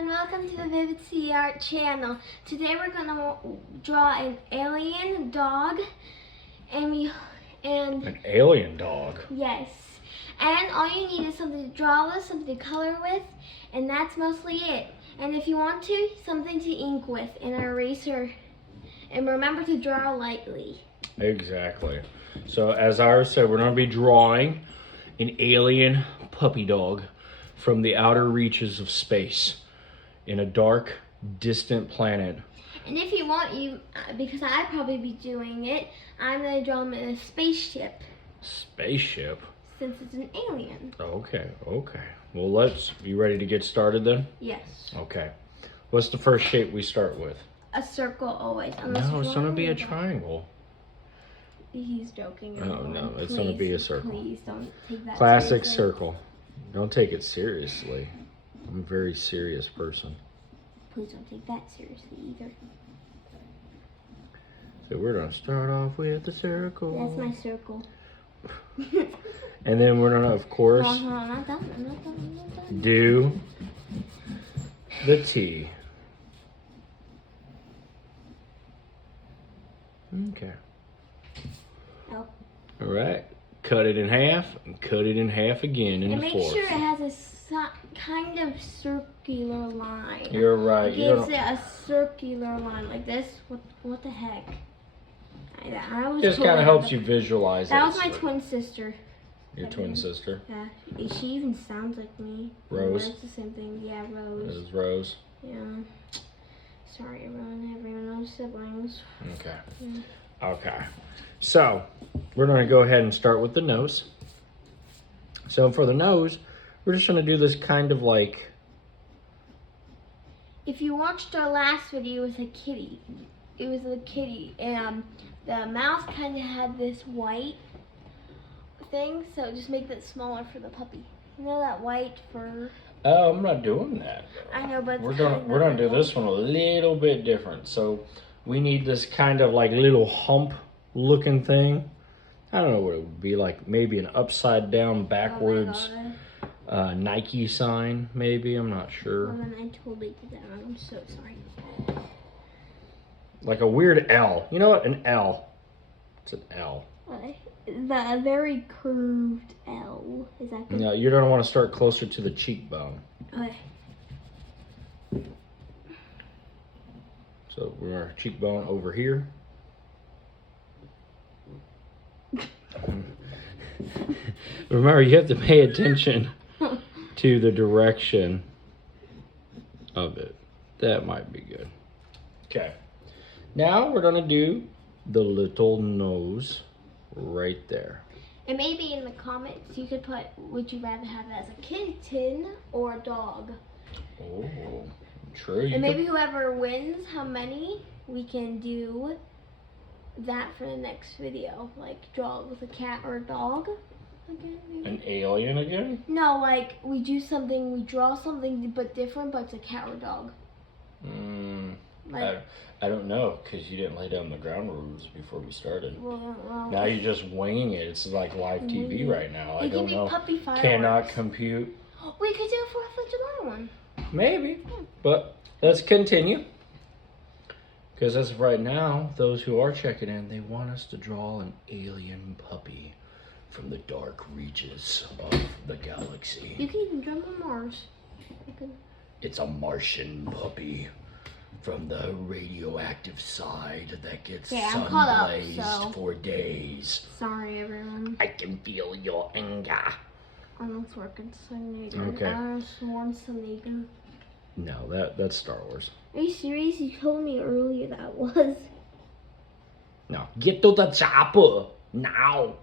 and welcome to the Vivid Sea Art channel. Today we're gonna draw an alien dog, and an alien dog. Yes, and all you need is something to draw with, something to color with, and that's mostly it. And if you want to, something to ink with, and an eraser. And remember to draw lightly. Exactly. So as Ira said, we're gonna be drawing an alien puppy dog from the outer reaches of space in a dark, distant planet. And if you want, because I'd probably be doing it, I'm going to draw him in a spaceship. Spaceship? Since it's an alien. Okay. Well, you ready to get started then? Yes. Okay. What's the first shape we start with? A circle always. No, it's going to be a triangle. He's joking. Oh, no, it's going to be a circle. Please don't take that Classic seriously. circle. Don't take it seriously. I'm a very serious person. Please don't take that seriously either. So we're going to start off with the circle. That's my circle. And then we're going to, of course, No, I'm not done. do the T. Okay. Oh. All right. Cut it in half and cut it in half again in And the make fourth. sure it has a kind of circular line. You're right. It gives it a circular line like this. What the heck? I was Just kind of helps you visualize it. That was my twin sister. Your twin sister? Yeah. She even sounds like me. Rose? It's the same thing. Yeah, That Rose. is Rose. Yeah. Sorry, everyone knows siblings. Okay. Yeah. Okay. So, we're going to go ahead and start with the nose. So, for the nose, we're just going to do this kind of like... If you watched our last video, it was a kitty. It was a kitty, and the mouth kind of had this white thing, so just make that smaller for the puppy. You know that white fur? Oh, I'm not doing that. I know, but We're gonna do this one a little bit different. So, we need this kind of like little hump looking thing. I don't know what it would be like. Maybe an upside down backwards Nike sign, maybe. I'm not sure. Well, then I totally did that wrong. I'm so sorry. Like a weird L. You know what? An L. It's an L. A very curved L. Is that good? No, you're gonna want to start closer to the cheekbone. Okay. So we're our cheekbone over here. Remember, you have to pay attention to the direction of it. That might be good. Okay. Now we're gonna do the little nose right there. And maybe in the comments you could put, would you rather have it as a kitten or a dog? Oh, true. And maybe whoever wins how many, we can do that for the next video. Like draw it with a cat or a dog. Again, maybe. An alien again? No, like we draw something but different, but it's a cat or a dog. Like, I don't know, because you didn't lay down the ground rules before we started. well, Now you're just winging it. It's like live TV right now. I it don't could be know. puppy fireworks. Cannot compute. We could do a 4th of July one. Maybe. But let's continue. Because as of right now, those who are checking in, they want us to draw an alien puppy from the dark reaches of the galaxy. You can even jump on Mars. It's a Martian puppy from the radioactive side that gets sun blazed for days. Sorry, everyone. I can feel your anger. I'm working Sunday. Okay. I sworn Sunday. No, that's Star Wars. Are you serious? You told me earlier that was. No. Get to the chopper now.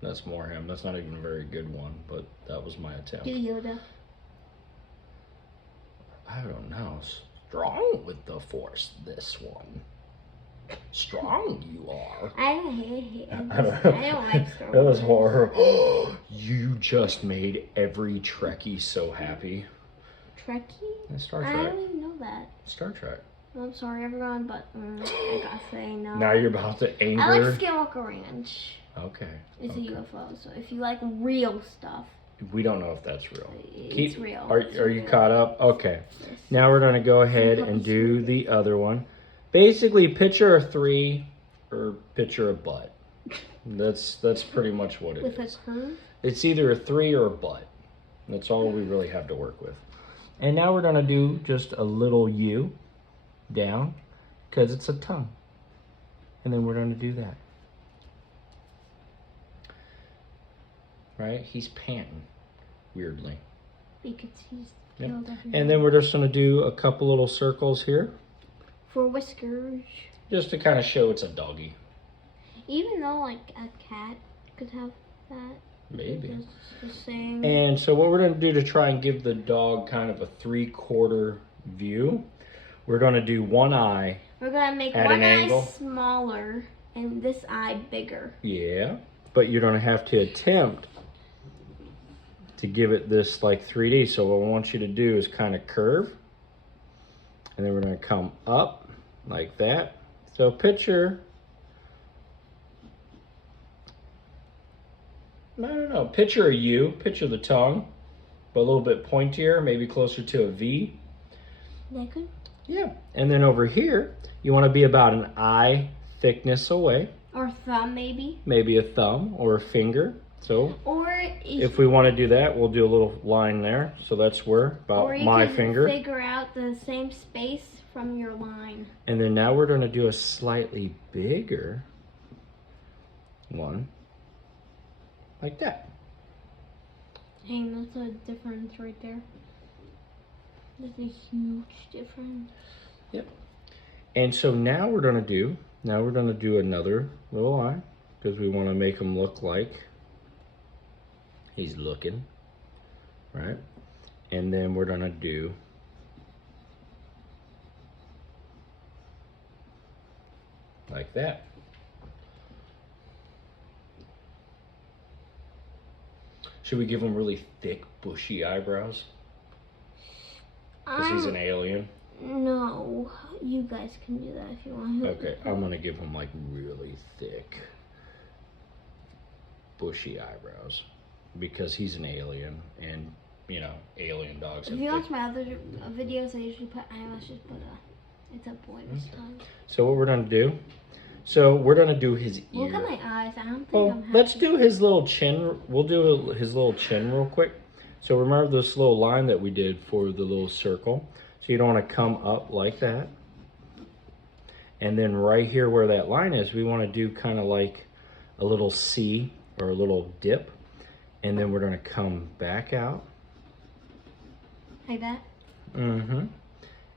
That's more him. That's not even a very good one, but that was my attempt. Do Yoda. I don't know. Strong with the Force, this one. Strong you are. I hate him. I I don't like Star Wars. That was horrible. You just made every Trekkie so happy. Trekkie? Star I Trek. don't even know that. Star Trek. Well, I'm sorry, everyone, but I gotta say no. Now you're about to anger. I like Skywalker Ranch. Okay. It's okay. a UFO, so if you like real stuff, We don't know if that's real. It's real. Are It's you real. caught up? Okay. Yes. Now we're going to go ahead and do the other one. Basically, picture a 3 or picture a butt. That's pretty much what it With is. a curve? It's either a 3 or a butt. That's all we really have to work with. And now we're going to do just a little U down because it's a tongue. And then we're going to do that. Right? He's panting weirdly. Because he's Yep. filled up. And then we're just going to do a couple little circles here for whiskers. just to kind of show it's a doggy. Even though like a cat could have that. Maybe. It's the same. And so what we're going to do to try and give the dog kind of a 3/4 view, we're going to do one eye. We're going to make at one an eye angle. smaller and this eye bigger. Yeah. But you're going to have to attempt to give it this like 3D. So what I want you to do is kind of curve. And then we're going to come up like that. So picture... No. Picture a U. Picture the tongue. But a little bit pointier. Maybe closer to a V. That good? Yeah. And then over here, you want to be about an eye thickness away. Or thumb maybe. Maybe a thumb or a finger. So Or if we want to do that, we'll do a little line there. So that's where, about or you my can finger. figure out the same space from your line. And then now we're going to do a slightly bigger one. Like that. Hey, that's a difference right there. That's a huge difference. Yep. And so now we're going to do another little eye. Because we want to make him look like he's looking. Right? And then we're going to do like that. Should we give him really thick, bushy eyebrows? Because he's an alien? No, you guys can do that if you want. Okay, I'm going to give him like really thick, bushy eyebrows. Because he's an alien and, you know, alien dogs have If you thick. watch my other videos, I usually put eyelashes, but it's a boy this time. So what we're going to do, we're going to do his ear. Look at my eyes. I don't think Well, I'm happy. let's do his little chin. We'll do his little chin real quick. So remember this little line that we did for the little circle. So you don't want to come up like that. And then right here where that line is, we want to do kind of like a little C or a little dip. And then we're going to come back out. Like that? Mm-hmm.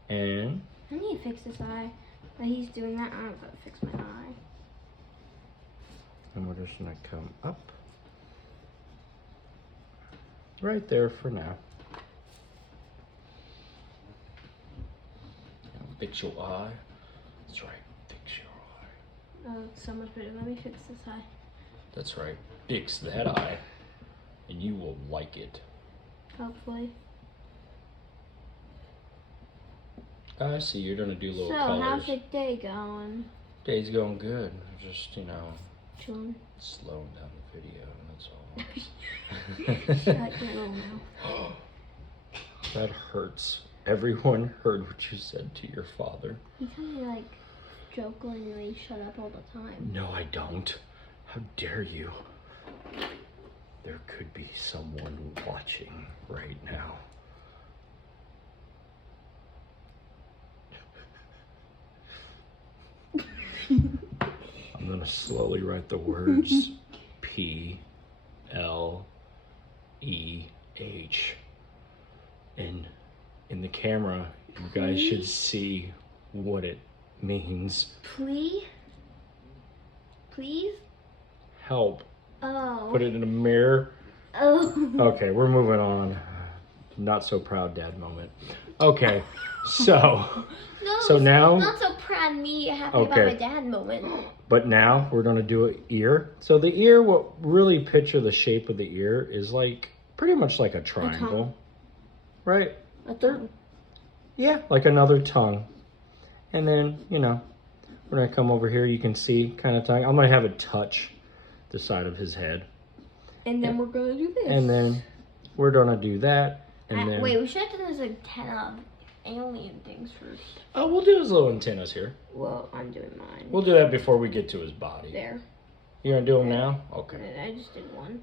And I need to fix this eye. But he's doing that. I'm gonna fix my eye. we're just going to come up. Right there for now. Fix your eye. That's right. Fix your eye. Oh, it's so much better. Let me fix this eye. That's right. Fix that eye, and you will like it. Hopefully. I see. You're gonna do little So, colors. how's your day going? Day's going good. Just Chilling. slowing down the video. That's all. Shut your little mouth. That hurts. Everyone heard what you said to your father. You kind of like jokingly shut up all the time. No, I don't. How dare you? There could be someone watching right now. I'm gonna slowly write the words P-L-E-H. And in the camera, you guys should see what it means. Please? Please? Help. Oh. Put it in a mirror. Oh. Okay, we're moving on. Not so proud dad moment. Okay, so No, so now, not so proud of me happy about Okay. my dad moment. but now we're gonna do an ear. So the ear, what really picture the shape of the ear is like pretty much like a triangle, right? A third. Yeah, like another tongue. And then, you know, we're gonna come over here. You can see kind of tongue. I'm gonna have it touch the side of his head. And then we're gonna do this. And then we're gonna do that. And then wait, we should have done this antenna of alien things first. oh, we'll do his little antennas here. Well, I'm doing mine. We'll do that before we get to his body. There. You gonna do them now? Okay. I just did one.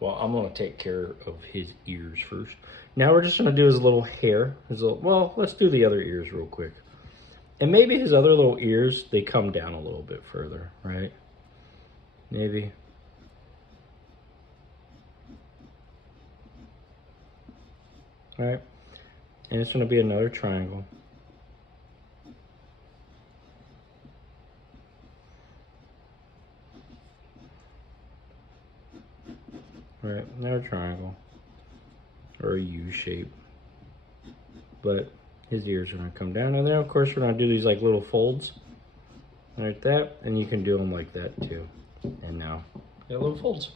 Well, I'm gonna take care of his ears first. Now we're just gonna do his little hair. Well, let's do the other ears real quick. And maybe his other little ears, they come down a little bit further, right? Maybe. All right. And it's gonna be another triangle. Right, another triangle. Or a U shape. But his ears are gonna come down. And then of course we're gonna do these like little folds. Like that. And you can do them like that too. And now, got little folds.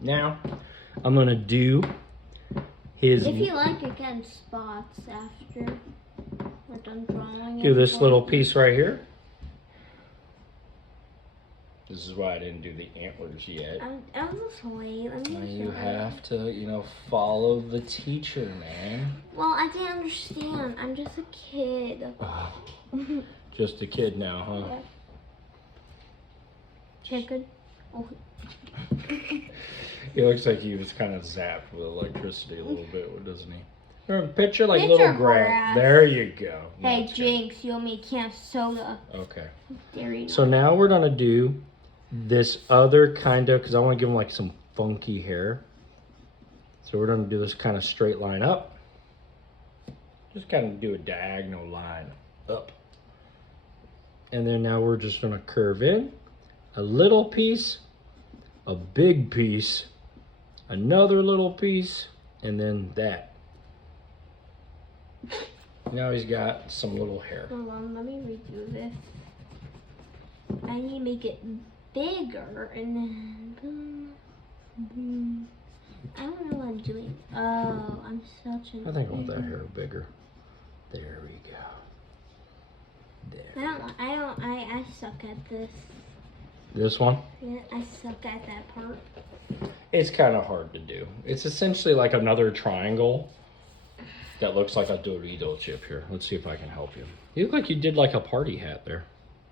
Now, I'm gonna do his... If you like, again, spots after we're done drawing. Do this little piece right here. This is why I didn't do the antlers yet. I was just late. Let me Now show you have to, follow the teacher, man. Well, I didn't understand. I'm just a kid. Just a kid now, huh? Yeah. Chicken. Oh. He looks like he was kind of zapped with electricity a little bit, doesn't he? Or picture like Picture little grass. grass. There you go. Hey, That's Jinx, you owe me a can of soda. good. Okay. There you So now we're gonna do this other kind of, because I want to give him like some funky hair. So we're gonna do this kind of straight line up. Just kind of do a diagonal line up. And then now we're just gonna curve in a little piece, a big piece, another little piece, and then that. Now he's got some little hair. Hold on, let me redo this. I need to make it bigger and then boom, boom. I don't know what I'm doing. Oh, I'm such an I think I want that hair bigger. There we go. There. I suck at this. This one? Yeah, I suck at that part. It's kind of hard to do. It's essentially like another triangle that looks like a Dorito chip here. Let's see if I can help you. You look like you did like a party hat there.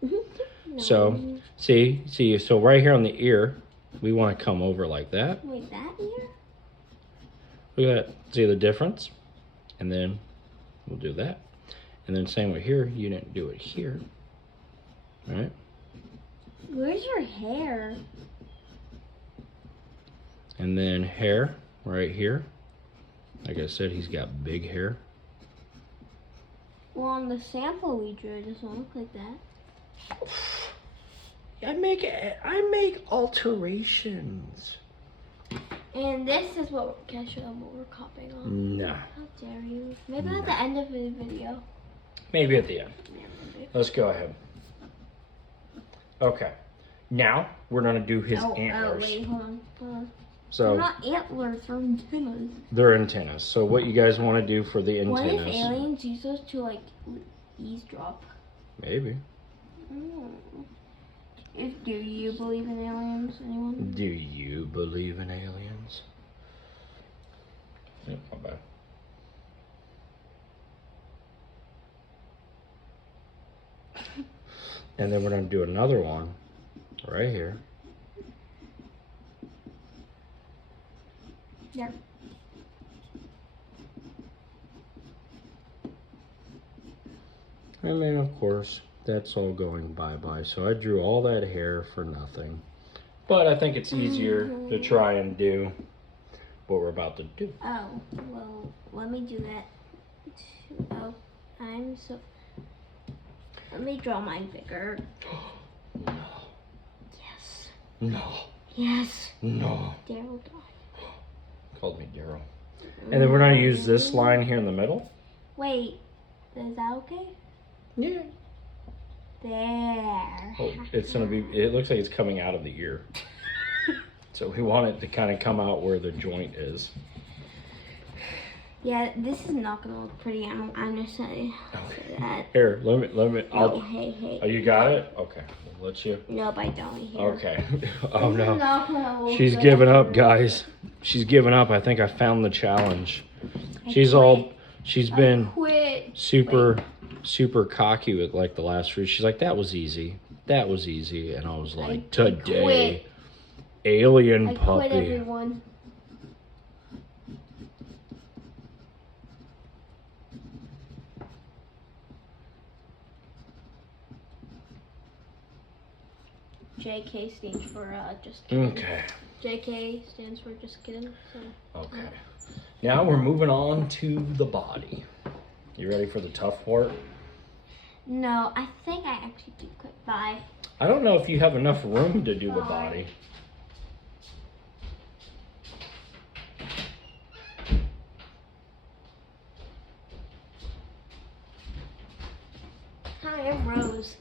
No. So, see, so right here on the ear, we want to come over like that. Wait, that ear? Look at that. See the difference? And then we'll do that. And then same with here, you didn't do it here. All right? Where's your hair? And then hair right here. Like I said, he's got big hair. Well, on the sample we drew, it doesn't look like that. I make alterations. And this is what, can I show them what we're copying on? Nah. How dare you? Maybe at the end of the video. Maybe at the end. Yeah, maybe. Let's go ahead. Okay. Now we're gonna do his antlers. Oh, wait, hold on. They're So not antlers, they're antennas. they're antennas. So what you guys want to do for the What if antennas? aliens use those to, like, eavesdrop? Maybe. Do you believe in aliens, anyone? Do you believe in aliens? Yep, not bad. And then we're gonna do another one right here. Yeah. And then of course, that's all going bye-bye. So I drew all that hair for nothing. But I think it's easier to try and do what we're about to do. Oh, well, let me do that. Oh, I'm so... Let me draw mine bigger. No. Yes. No. Yes. No. Daryl died. Called me Daryl. And then we're gonna use this line here in the middle. Wait, is that okay? Yeah. There. Oh, it's gonna be, it looks like it's coming out of the ear. So we want it to kind of come out where the joint is. Yeah, this is not gonna look pretty. I'm just saying that. Here, let me. Oh, hey. Oh, you got it? Okay. We'll let you. Nope, I don't. Here. Okay. Oh This is no. not gonna look She's good. giving up, guys. She's giving up. I think I found the challenge. I She's quit. been Quit. super cocky with like the last fruit. She's like, that was easy. That was easy. And I was like, today, alien I puppy. quit, everyone. JK stands for just kidding. Okay. JK stands for just kidding. So. Okay. Now we're moving on to the body. You ready for the tough part? No, I think I actually did quit 5. I don't know if you have enough room to do the body. Hi, I'm Rose.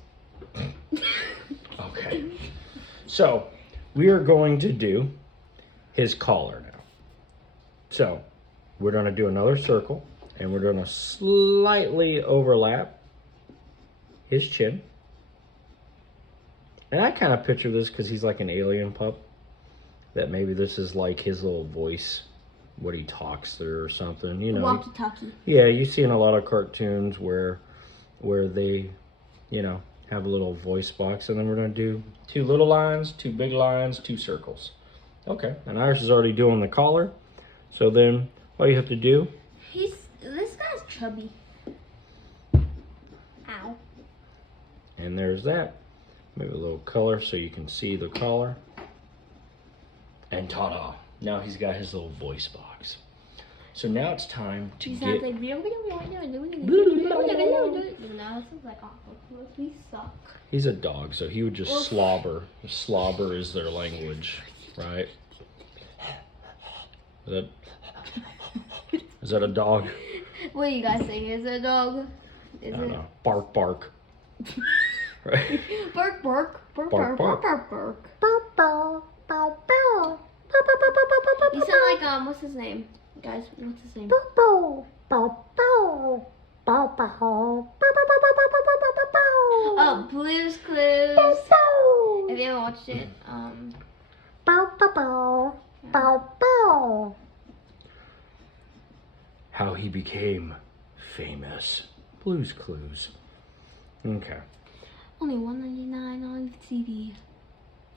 Okay. So, we are going to do his collar now. So, we're going to do another circle, and we're going to slightly overlap his chin. And I kind of picture this because he's like an alien pup, that maybe this is like his little voice, what he talks through or something, you know. Walkie-talkie. Yeah, you see in a lot of cartoons where they, you know, have a little voice box, and then we're going to do 2 little lines, 2 big lines, 2 circles. Okay, and Iris is already doing the collar. So then all you have to do... This guy's chubby. Ow. And there's that. Maybe a little color so you can see the collar. And ta-da! Now he's got his little voice box. So now it's time to He get... sounds like... No, this is like awful. We suck. He's a dog, so he would just slobber. Slobber is their language, right? Is that a dog? What do you guys think? Is it a dog? I don't know. Bark, bark. Right? Bark, bark. Bark, Bark, bark, bark. bark, bark. You sound like, what's his name? Guys, what's his name? Oh, Blue's Clues. Have you ever watched it? How he became famous. Blue's Clues. Okay. Only $1.99 on CD.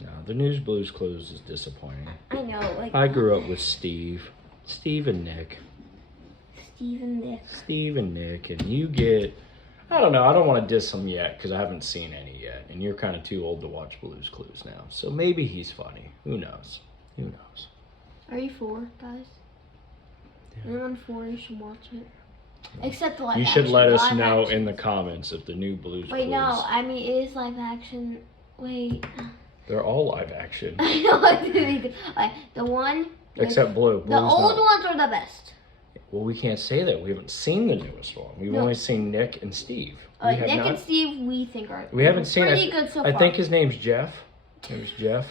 No, the news Blue's Clues is disappointing. I know, like I grew up with Steve and Nick. Steve and Nick. Steve and Nick, and you get... I don't know, I don't want to diss him yet because I haven't seen any yet. And you're kind of too old to watch Blue's Clues now. So maybe he's funny. Who knows? Who knows? Are you 4, guys? Yeah. Anyone 4, you should watch it. Except the live You action. should let us Live know action. in the comments if the new Blue's Wait, Clues... no, I mean, it is live action. Wait. They're all live action. I know what to do. Like, the one... Except Blue. The Blue's old not. ones are the best. Well, we can't say that. We haven't seen the newest one. We've No. only seen Nick and Steve. We have Nick not... and Steve, we think are We haven't seen pretty it. good so I far. think his name's Jeff. It was Jeff.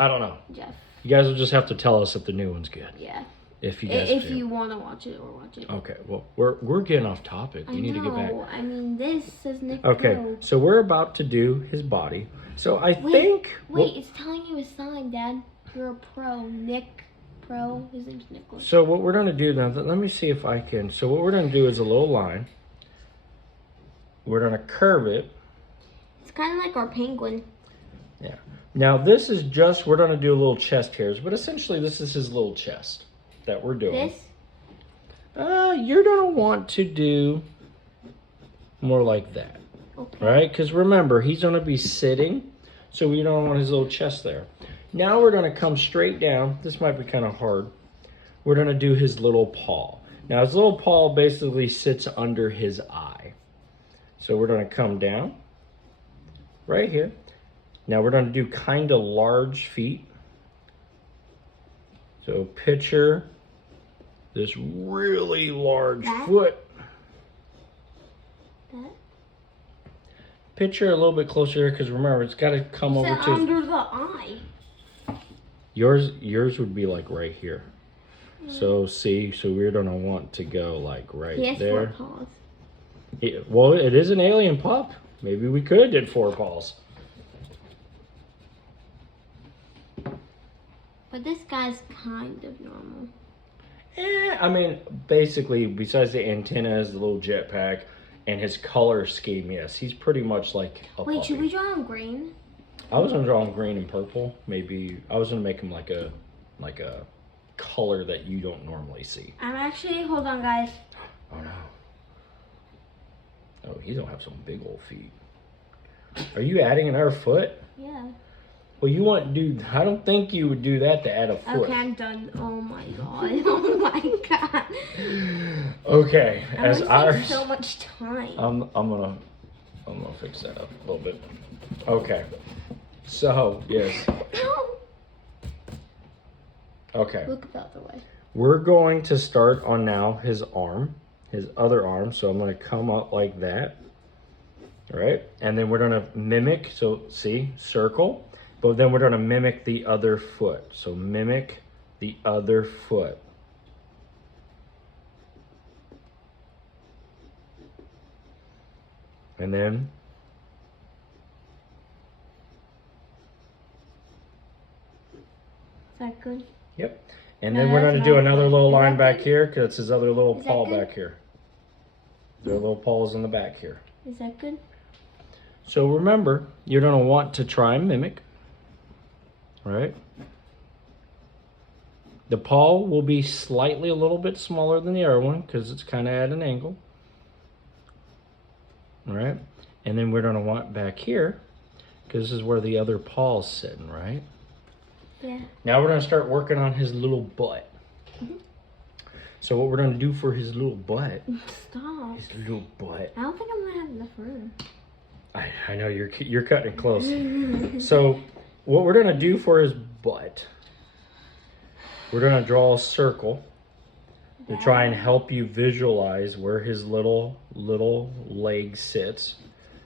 I don't know. Jeff. You guys will just have to tell us if the new one's good. Yeah. If you guys If do. you want to watch it or watch it. Okay, well, we're getting off topic. You I need know. to get back. I mean, this says Nick Okay, Pro. so we're about to do his body. So I think... Wait, it's telling you his sign, Dad. You're a pro. Nick Pro. His name's Nicholas. So what we're going to do now, let me see if I can. So what we're going to do is a little line. We're going to curve it. It's kind of like our penguin. Yeah. Now this is just, we're going to do a little chest hairs, but essentially this is his little chest that we're doing. This? You're going to want to do more like that. Okay. Right? Because remember, he's going to be sitting, so we don't want his little chest there. Now we're going to come straight down. This might be kind of hard. We're going to do his little paw. Now his little paw basically sits under his eye. So we're going to come down right here. Now we're going to do kind of large feet. So picture this really large foot. That? Picture a little bit closer here, because remember, it's got to come over to under the eye. yours would be like right here. So see, so we're gonna want to go like right He has there. 4 paws. Well, it is an alien pup. Maybe we could have did 4 paws. But this guy's kind of normal. I mean, basically, besides the antennas, the little jetpack, and his color scheme, yes, he's pretty much like a Wait, puppy. should we draw him green? I was gonna draw him green and purple. Maybe I was gonna make him like a color that you don't normally see. I'm actually, hold on guys. Oh no. Oh, he's gonna have some big old feet. Are you adding another foot? Yeah. Well, you want to do, I don't think you would do that to add a foot. Okay, I'm done. Oh my god. Oh my god. Okay, I'm as wasting ours, so much time. I'm gonna fix that up a little bit. Okay, so yes. No. Okay, Look the other way. we're going to start on now his arm, his other arm. So I'm gonna come up like that. All right, and then we're gonna mimic. So see, circle. But then we're going to mimic the other foot. So mimic the other foot. And then Is that good? yep. And No, then we're that's going to do not another good. little Is line that back good? here because it's his other little Is that paw good? back here. Their little paws in the back here. Is that good? So remember, you're going to want to try and mimic. Right? The paw will be slightly a little bit smaller than the other one because it's kind of at an angle. All right? And then we're going to want back here because this is where the other paw's sitting, right? Yeah. Now we're going to start working on his little butt. So what we're going to do for his little butt, Stop. his little butt. I don't think I'm gonna have enough room. I know you're cutting it close. So what we're going to do for his butt, we're going to draw a circle to try and help you visualize where his little leg sits.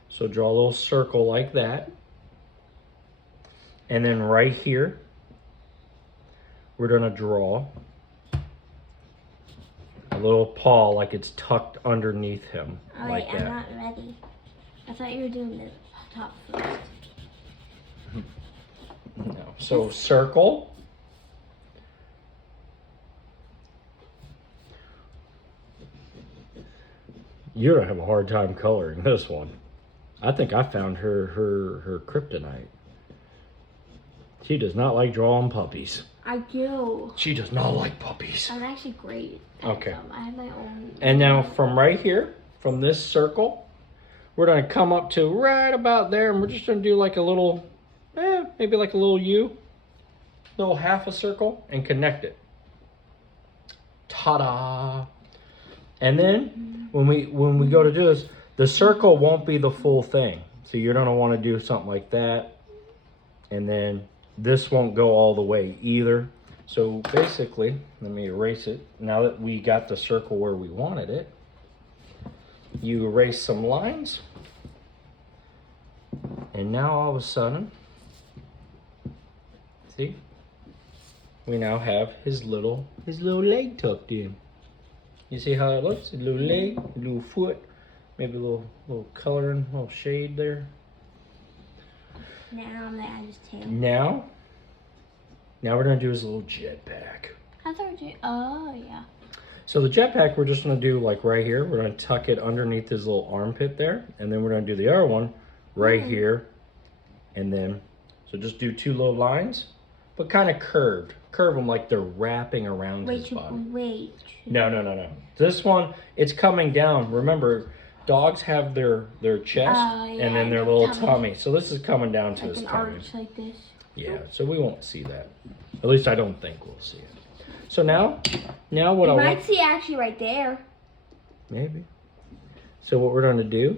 So draw a little circle like that. And then right here, we're going to draw a little paw like it's tucked underneath him. Oh like wait, that. I'm not ready. I thought you were doing the top first. No. So circle. You're gonna have a hard time coloring this one. I think I found her kryptonite. She does not like drawing puppies. I do. She does not like puppies. I'm actually great. At Okay. them. I have my own. And now from right here, from this circle, we're gonna come up to right about there, and we're just gonna do like a little, maybe like a little U, little half a circle, and connect it. Ta-da! And then when we go to do this, the circle won't be the full thing. So you're gonna want to do something like that, and then this won't go all the way either. So basically, let me erase it. Now that we got the circle where we wanted it, you erase some lines, and now all of a sudden, see, we now have his little leg tucked in. You see how it looks? A little leg, a little foot, maybe a little coloring, a little shade there. Now I'm gonna add his tail. Now we're gonna do his little jetpack. I thought you. Oh yeah. So the jetpack, we're just gonna do like right here. We're gonna tuck it underneath his little armpit there, and then we're gonna do the other one right here, and then so just do 2 little lines, but kind of curved. Curve them like they're wrapping around his body. Wait. No. This one, it's coming down. Remember, dogs have their chest Oh, yeah, and then their their little tummy. tummy. So this is coming down to Like his an tummy. arch like this. Yeah, so we won't see that. At least I don't think we'll see it. So now what You I might want, see actually right there. maybe. So what we're gonna do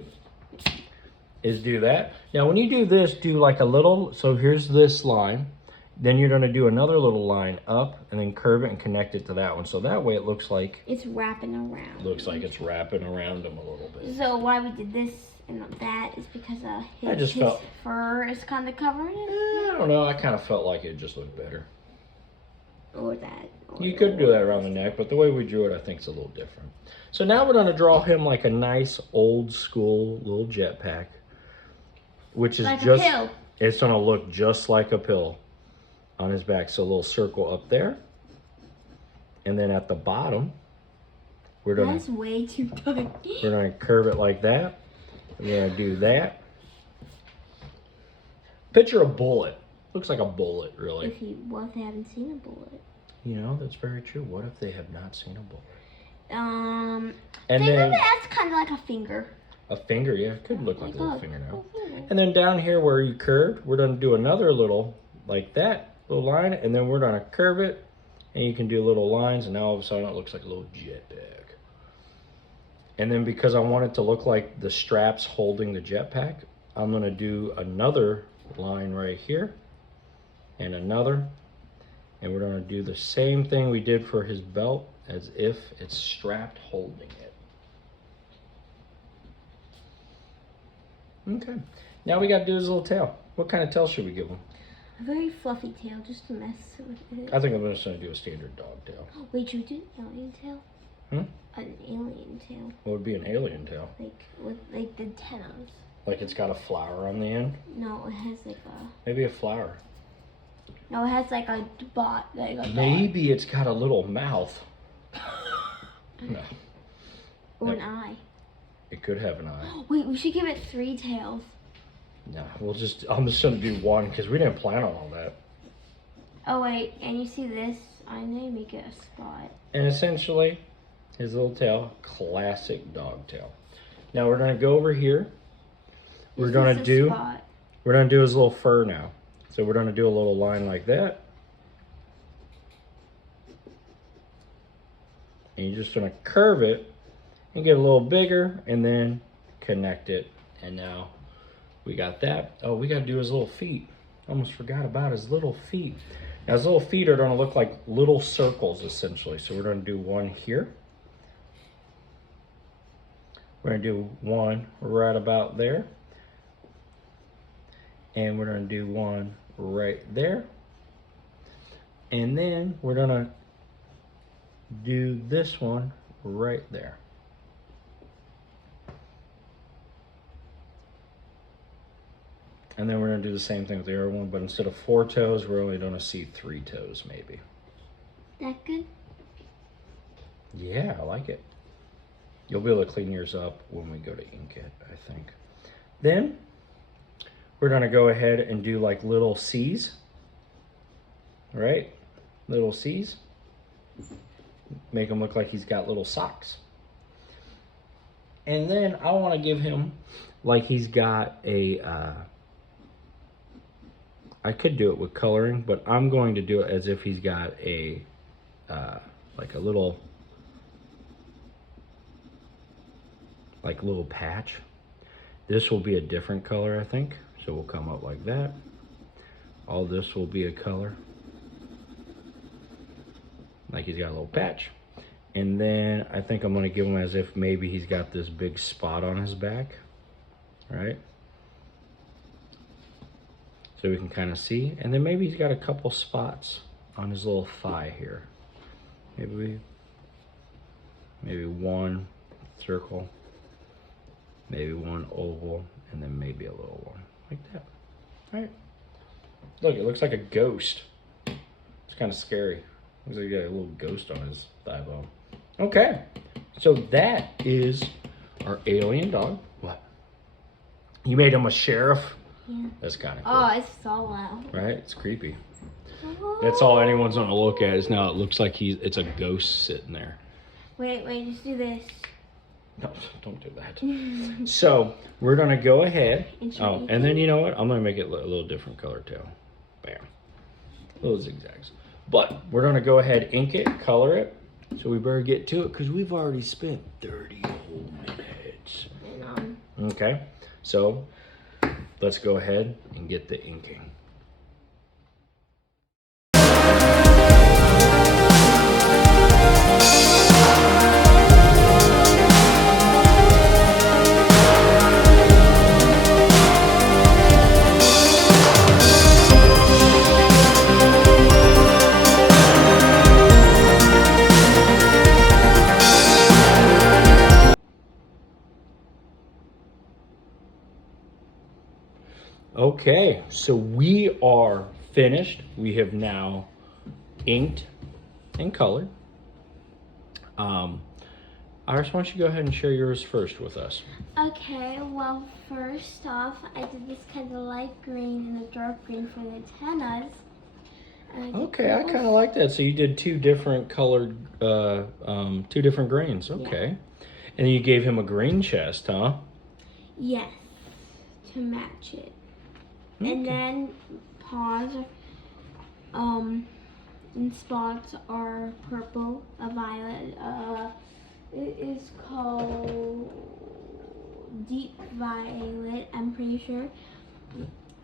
is do that. Now when you do this, do like a little, so here's this line. Then you're gonna do another little line up and then curve it and connect it to that one. So that way it looks like It's wrapping around. it's wrapping around him a little bit. So why we did this and that is because his felt- fur is kind of covering it. I don't know, I kind of felt like it just looked better. Or that. Or You could do that around the neck, but the way we drew it, I think is a little different. So now we're going to draw him like a nice old school little jetpack, which is like just, a pill. it's going to look just like a pill on his back. So a little circle up there. And then at the bottom, we're going That's way too tight. we're going to curve it like that. We're going to do that. Picture a bullet. Looks like a bullet, really. What if they haven't seen a bullet? You know, that's very true. What if they have not seen a bullet? And And then then that's kind of like a finger. a finger, yeah, it could look like a little Look. fingernail. And then down here where you curved, we're going to do another little, like that, little line, and then we're going to curve it, and you can do little lines, and now all of a sudden it looks like a little jetpack. And then because I want it to look like the straps holding the jetpack, I'm going to do another line right here, and another, and we're going to do the same thing we did for his belt, as if it's strapped holding it. Okay, now we got to do his little tail. What kind of tail should we give him? A very fluffy tail, just to mess with it. I think I'm just going to do a standard dog tail. Wait, you did an alien tail? Hmm? An alien tail, What would be an alien tail? like with like the antennas. Like it's got a flower on the end? No, it has like a. Maybe a flower. No, it has like a dot. Like a Maybe it's got a little mouth. No, dot. Or an eye. it could have an eye. Wait, we should give it 3 tails. No, I'm just going to do one because we didn't plan on all that. Oh wait, and you see this? I may make it a spot. And essentially, his little tail, classic dog tail. Now we're going to go over here. We're This going is to a do spot. We're going to do his little fur now. So we're going to do a little line like that. And you're just going to curve it and get a little bigger and then connect it. And now we got that. Oh, we got to do his little feet. Almost forgot about his little feet. Now his little feet are going to look like little circles essentially. So we're going to do one here. We're going to do one right about there. And we're going to do one right there. And then we're going to do this one right there. And then we're going to do the same thing with the other one, but instead of 4 toes, we're only going to see 3 toes maybe. That good? Yeah, I like it. You'll be able to clean yours up when we go to ink it, I think. Then we're going to go ahead and do like little C's, right? Little C's. Make him look like he's got little socks. And then I want to give him like he's got a, I could do it with coloring, but I'm going to do it as if he's got a, like a little, like little patch. This will be a different color, I think. So we'll come up like that. All this will be a color. Like he's got a little patch. And then I think I'm gonna give him as if maybe he's got this big spot on his back, right? So we can kind of see. And then maybe he's got a couple spots on his little thigh here. Maybe one circle, maybe one oval, and then maybe a little one like that. All right. Look, it looks like a ghost. It's kind of scary. Looks like he got a little ghost on his thigh bone. Okay, so that is our alien dog. What? You made him a sheriff? Yeah. That's kind of cool. Oh, it's so loud. Right? It's creepy. That's all anyone's gonna look at is now it looks like it's a ghost sitting there. Wait, just do this. No, don't do that. So we're gonna go ahead. Oh, and then you know what? I'm gonna make it a little different color tail. Bam. Little zigzags. But we're gonna go ahead, ink it, color it. So we better get to it because we've already spent 30 whole minutes. Okay, so let's go ahead and get the inking. Okay, so we are finished. We have now inked and colored. Iris, why don't you go ahead and share yours first with us? Okay, well, first off, I did this kind of light green and a dark green for the antennas. Okay, I kind of like that. So you did two different colored, two different grains. Okay. Yeah. And you gave him a green chest, huh? Yes, to match it. Okay. And then paws, and spots are purple, a violet. It is called Deep Violet, I'm pretty sure.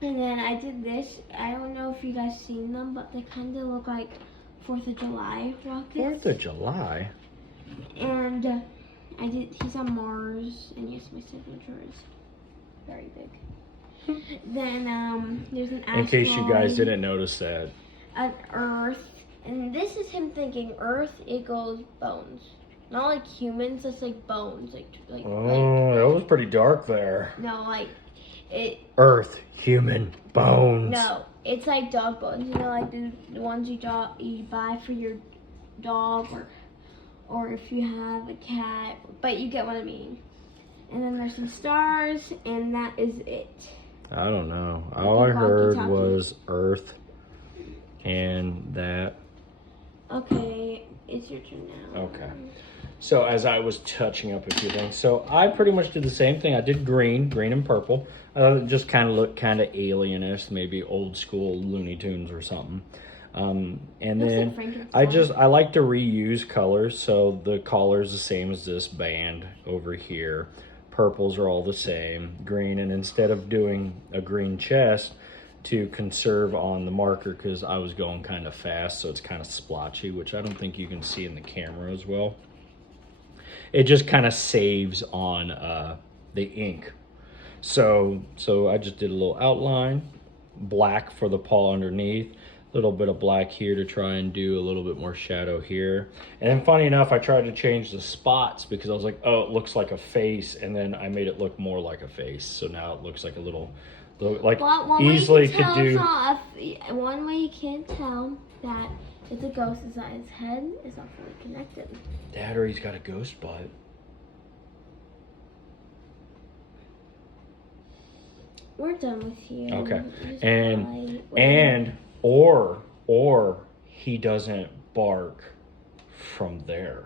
And then I did this. I don't know if you guys seen them, but they kind of look like 4th of July rockets. 4th of July? And he's on Mars, and yes, my signature is very big. Then there's an asteroid. In case you guys didn't notice that. An Earth. And this is him thinking Earth equals bones. Not like humans, it's like bones. That was pretty dark there. No, like it. Earth, human, bones. No, it's like dog bones. You know, like the ones you buy for your dog, or if you have a cat. But you get what I mean. And then there's some stars, and that is it. I don't know. All I heard was Earth, and that. Okay, it's your turn now. Okay. So as I was touching up a few things, so I pretty much did the same thing. I did green and purple. It just kind of looked kind of alienish, maybe old school Looney Tunes or something. And then I like to reuse colors. So the color is the same as this band over here. Purples are all the same. Green, and instead of doing a green chest to conserve on the marker, because I was going kind of fast, so it's kind of splotchy, which I don't think you can see in the camera as well. It just kind of saves on the ink. So I just did a little outline, black for the paw underneath, a little bit of black here to try and do a little bit more shadow here. And then funny enough, I tried to change the spots because I was like, oh, it looks like a face, and then I made it look more like a face. So now it looks like a little like easily could do. One way you can't tell that it's a ghost is that his head is not fully connected. Dad, or he's got a ghost butt. We're done with you. Okay. And or he doesn't bark from there.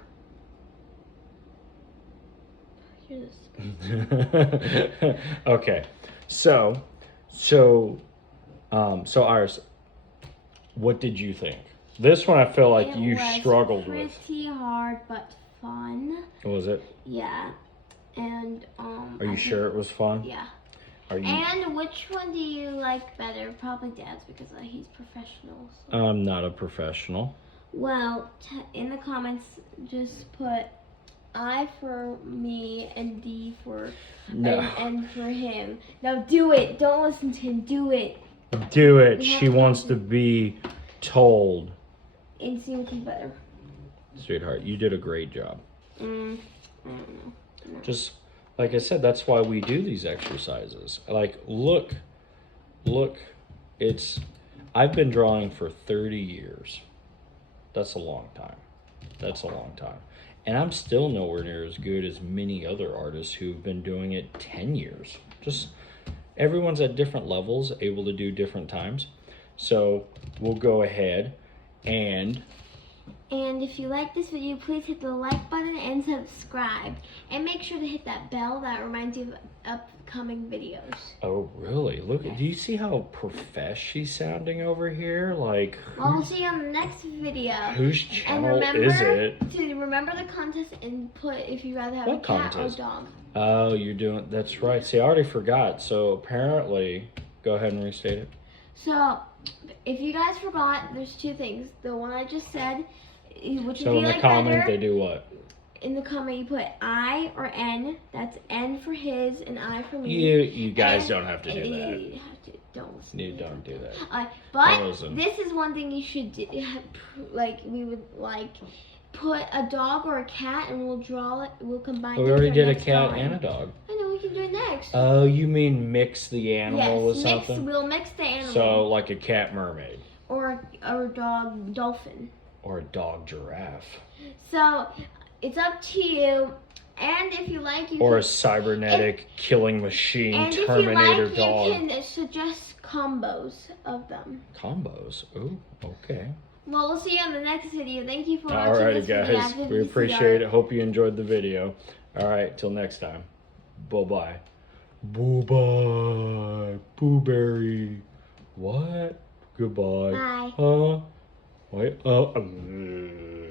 Okay. So Iris, what did you think? This one I feel like you struggled with. It was pretty hard but fun. Was it? Yeah. And Are you sure it was fun? Yeah. Are you? And which one do you like better? Probably Dad's because he's professional. So. I'm not a professional. Well, in the comments, just put I for me and D for and for him. Now do it. Don't listen to him. Do it. Do it. She wants to be told. And see which is better. Sweetheart, you did a great job. I don't know. No. Just like I said, that's why we do these exercises. Like, look, I've been drawing for 30 years. That's a long time. And I'm still nowhere near as good as many other artists who've been doing it 10 years. Just everyone's at different levels, able to do different times. So we'll go ahead and if you like this video, please hit the like button and subscribe. And make sure to hit that bell that reminds you of upcoming videos. Oh, really? Look, yes. Do you see how profesh she's sounding over here? Like, well, we'll see you on the next video. Whose channel is it? To remember the contest and put if you'd rather have a cat or a dog. Oh, you're doing, that's right. See, I already forgot. So apparently, go ahead and restate it. So, if you guys forgot, there's two things. The one I just said, which so in the comment they do what? In the comment you put I or N. That's N for his and I for me. You guys don't have to do that. You don't listen. You don't do that. But this is one thing you should do. Like we would put a dog or a cat and we'll draw it. We'll combine. We already did a cat and a dog. I know we can do next. Oh, you mean mix the animal with yes, something? we'll mix the animal. So, like a cat mermaid. Or a dog dolphin. Or a dog giraffe. So, it's up to you. And if you like, you or can... a cybernetic killing machine and Terminator if you like, dog. you can suggest combos of them. Combos? Ooh, okay. Well, we'll see you on the next video. Thank you for watching Alrighty, this video. guys. We appreciate it. Hope you enjoyed the video. Alright, till next time. Bye-bye. Bye-bye. Boo-berry. What? Goodbye. Bye. Huh? Wait. Oh.